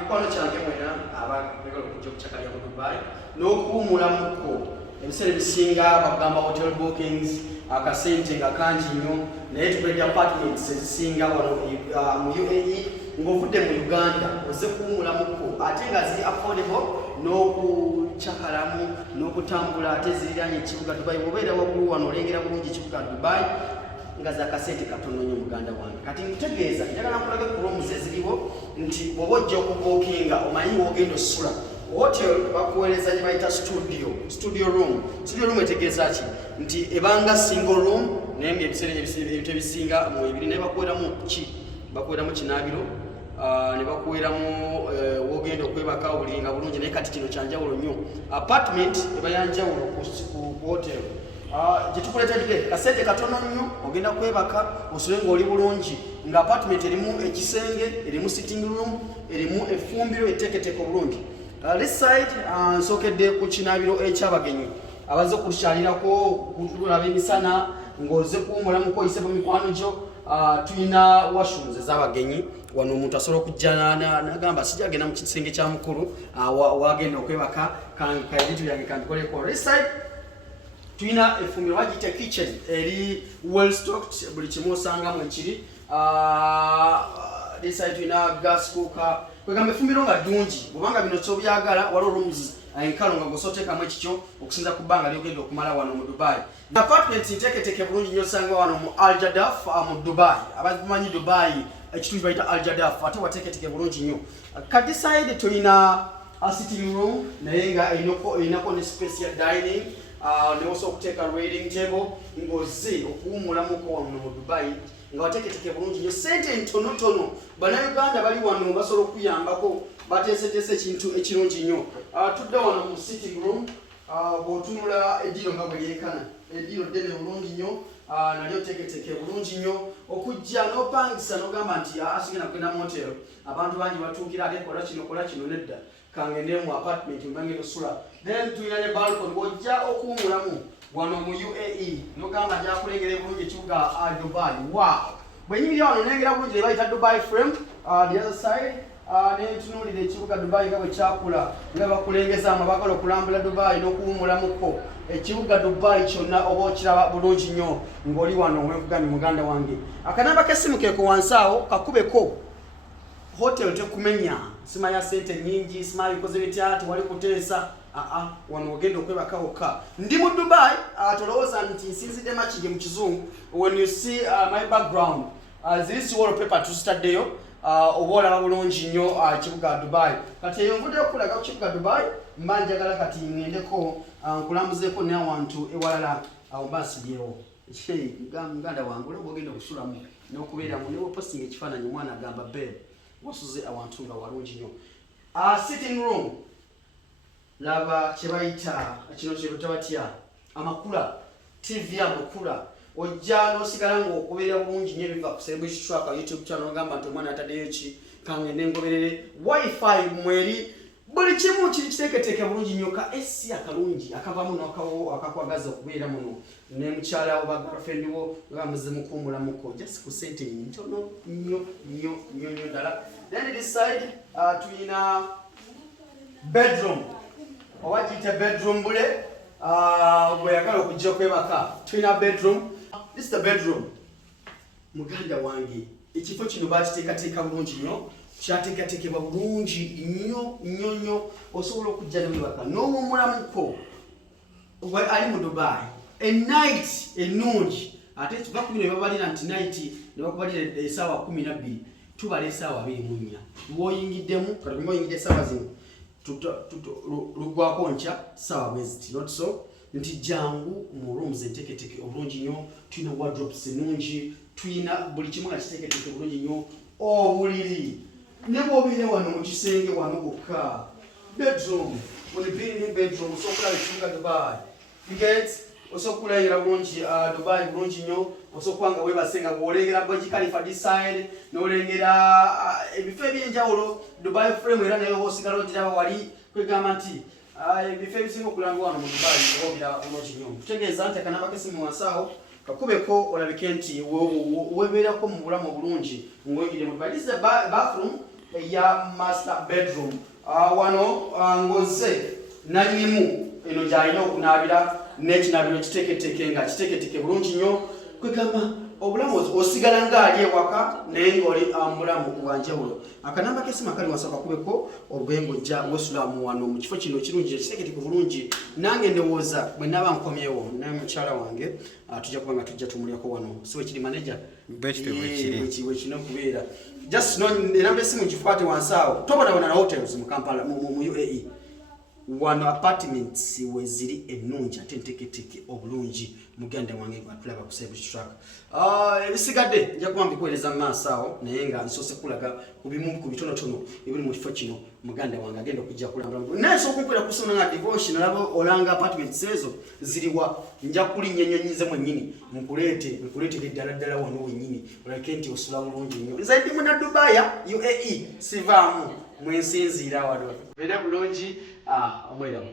Mikwano kyange mwena abaagala okujja okukyakaliya mu Dubai n'okuwummulamuko ebiseera ebisinga bagamba hotel bookings akasente nga kangi nnyo naye tukoledde apartments ezisinga wano mu UAE ng'ovudde mu Uganda ozze kuwummulamuko ate nga ziri affordable n'okukyakalamu n'okutambula ate ziriraanye ekibuga Dubai bw'obeera waggulu wano olengera bulungi ekibuga Dubai nga za kasente katono nnyo muganda wange kati ntegeeza njagala nkulage ku rooms eziriwo nti bw'oba ojja okubookinga omanyi w'ogenda ossula hotel bakuweereza gye bayita studio room etegeeza ki nti ebanga single room naye ebiseera ebintu ebisinga mu ebiri naye bakuweeramu ki bakuweeramu kinaabiro ne bakuweeramu w'ogenda okwebaka obuliri nga bulungi naye kati kino kyanjawulo nnyo apartment eba yanjawulo ku hotel gyetukuleetedde kasente katono nnyo ogenda kwebaka osule ng'oli bulungi nga apartment erimu ekisenge erimu sitting room erimu effumbiro etteeketeeke obulungi this side nsookedde ku kinaabiro ekyabagenyi abazze okukyalirako kulaba emisana ng'ozze kuwummulamuko oyise mu mikwano gyo tulina washrooms ez'abagenyi wano omuntu asobola okujja nagamba sijja agenda mu kisenge kya mukulu wagenda okwebaka ebintu byange kandikoleko this side tulina effumbiro bagiyita kitchen eri well stocked buli kimu osangamu ekiri this side tulina gas cooker kwegamba effumbiro nga ddungi bwobanga bino kyobyagala waliwo rooms enkalo nga gosooteekamu ekikyo okusinza ku bbanga lyogenda okumala wano mu Dubai apartments nteeketeeke bulungi nnyo osanga wano mu Al Jadaf mu Dubai abamanyi Dubai ekitundu bayita Al Jadaf ate wateeketeeke bulungi nnyo kati side tulina sitting room naye nga erinako ne space ya dining newosa okuteeka reading table ng'ozze okuwummulamuko wano mu Dubai nga wateeketeeke bulungi nnyo sente entonotono bannayuganda bali wano basobola okuyambako bateeseteese ekintu ekirungi nnyo tudde wano mu sitting room bw'otunula eddiro nga bwe lyenkana eddiro ddene bulungi nnyo nalyo teeketeeke bulungi nnyo okujja n'opangisa n'ogamba nti asigenda kugenda mu hotel abantu bangi batuukira ate kola kino nedda kangende mu apartment mbangendo sula then tulina ne balcony bw'ojja okuwummulamu wano mu UAE n'ogamba gyakulengera bulungi ekibuga Dubai wow bwenyirira wano nengera bulungi bayita Dubai frame the other side nentunuulira ekibuga Dubai nga bwe kyakula nga bakulengezaamu abagala okulambula Dubai n'okuwummulamuko ekibuga Dubai kyonna oba okiraba bulungi nnyo ng'oli wano wekugambye muganda wange akanamba k'essimu keeko wansi awo kakubeko hotel tekumenya simanya sente nyingi simanya bikoze bitya tewali kuteesa wano ogenda okwebakawokka ndi mu Dubai tolowooza nti nsinzidde makige mu kizungu when you see my background this wallpaper tusitaddeyo oba olaba bulungi nnyo ekibuga Dubai kati eyo nvudde okulaga ku kibuga Dubai mba njagala kati ŋŋendeko nkulambuzeeko n'awantu ewalala awo mba nsibyewo muganda wange olaba ogenda okusulamu n'okubeeramu ne wepostinga ekifaananyi omwana agamba babe wasuze awantu nga walungi nnyo sitting room laba kyebayita kino kyebata batya amakula TV amakula ojja n'osigala ng'okubeera bulungi nnyo ebiva ku Celebrity Tracker YouTube channel ogamba nti omwana ataddeyo ki kangende ngoberere wifi mweri buli kimu kiri kiteeketeeke bulungi nnyo ka AC akalungi akavamu n'akawo akakwagaza okubeera muno ne mukyala oba girlfriend wo nga muzimu kuwummulamuko just ku sente ntono nnyo ddala then this side tulina bedroom oba giyita bedroom bule bweyagala okujja okwebaka tulina bedroom this is the bedroom muganda wange ekifo kino bakiteekateeka bulungi nnyo kyateekateekebwa bulungi nnyo osobola okujja newebaka n'owummulamuko ali mu Dubai enight ennungi ate tuva ku bino babalira nti night ne bakubalira essaawa 12 tubala essaawa 24 lwoyingiddemu kati nga oyingidde essaawa zino lugwako nkya ssaawa bweziti not so nti jangu mu rooms enteeketeeke obulungi nnyo tulina wardrobes ennungi tulina buli kimu nga kiteeketeeke bulungi nnyo obuliri ne bw'obeera wano mu kisenge wano bwokka bedroom when you being in bedroom osobola ekibuga Dubai you get osobola okulayira bulungi Dubai bulungi nnyo osobola nga weebase nga bw'olengera Burj Khalifa this side n'olengera ebifo ebyenjawulo Dubai frame era nayo osigala ogiraba wali kwegamba nti ebifo ebisinga okulanga wano mu Dubai obira bulungi nnyo kutegeeza nti akanamba k'essimu wansi awo kakubeko olabike nti weebeerako mu bulamu obulungi ng'oyingidde mu Dubai this is the bathroom ya master bedroom. Wano ngoze nanyinimu eno gyalina okunaabira n'ekinabiro kiteeketeke nga kiteeketeke bulungi nnyo kwegamba obulamu osigala ng'ali ewaka naye ng'oli mulamu wanjawulo. Akanamba k'essimu akali wasooka kubeko olw'engojja w'osulamu wano mu kifo kino kirungi kiteeketeke bulungi. Nange ndowooza bwe naaba nkomyewo naye mukyala wange tujja kuba nga tujja tumulyako wano. Si we kiri manager? Wekino okubeera. Just enamba essimu gikwate wansi awo. Tobonabona na hotels mu Kampala mu UAE. Wano apartments we ziri ennungi ate enteeketeke obulungi muganda wange gwatulaba ku service track. Ebisigadde nja kuba mbikuweereza mu maaso awo naye nga nsoose kulaga ku bimu ku bitonotono ebiri mu kifo kino muganda wange agenda okujja kulambula. Naye sooka okwera kusoma nga devotion nalaba olanga apartments ezo ziriwa nja kulinnyenyonyize mwennyini nkuleetere ddala wano wennyini olake nti osula bulungi nnyo. Nze ndi muna Dubai UAE sivaamu mwensinziira wano. Beera bulungi omweramu.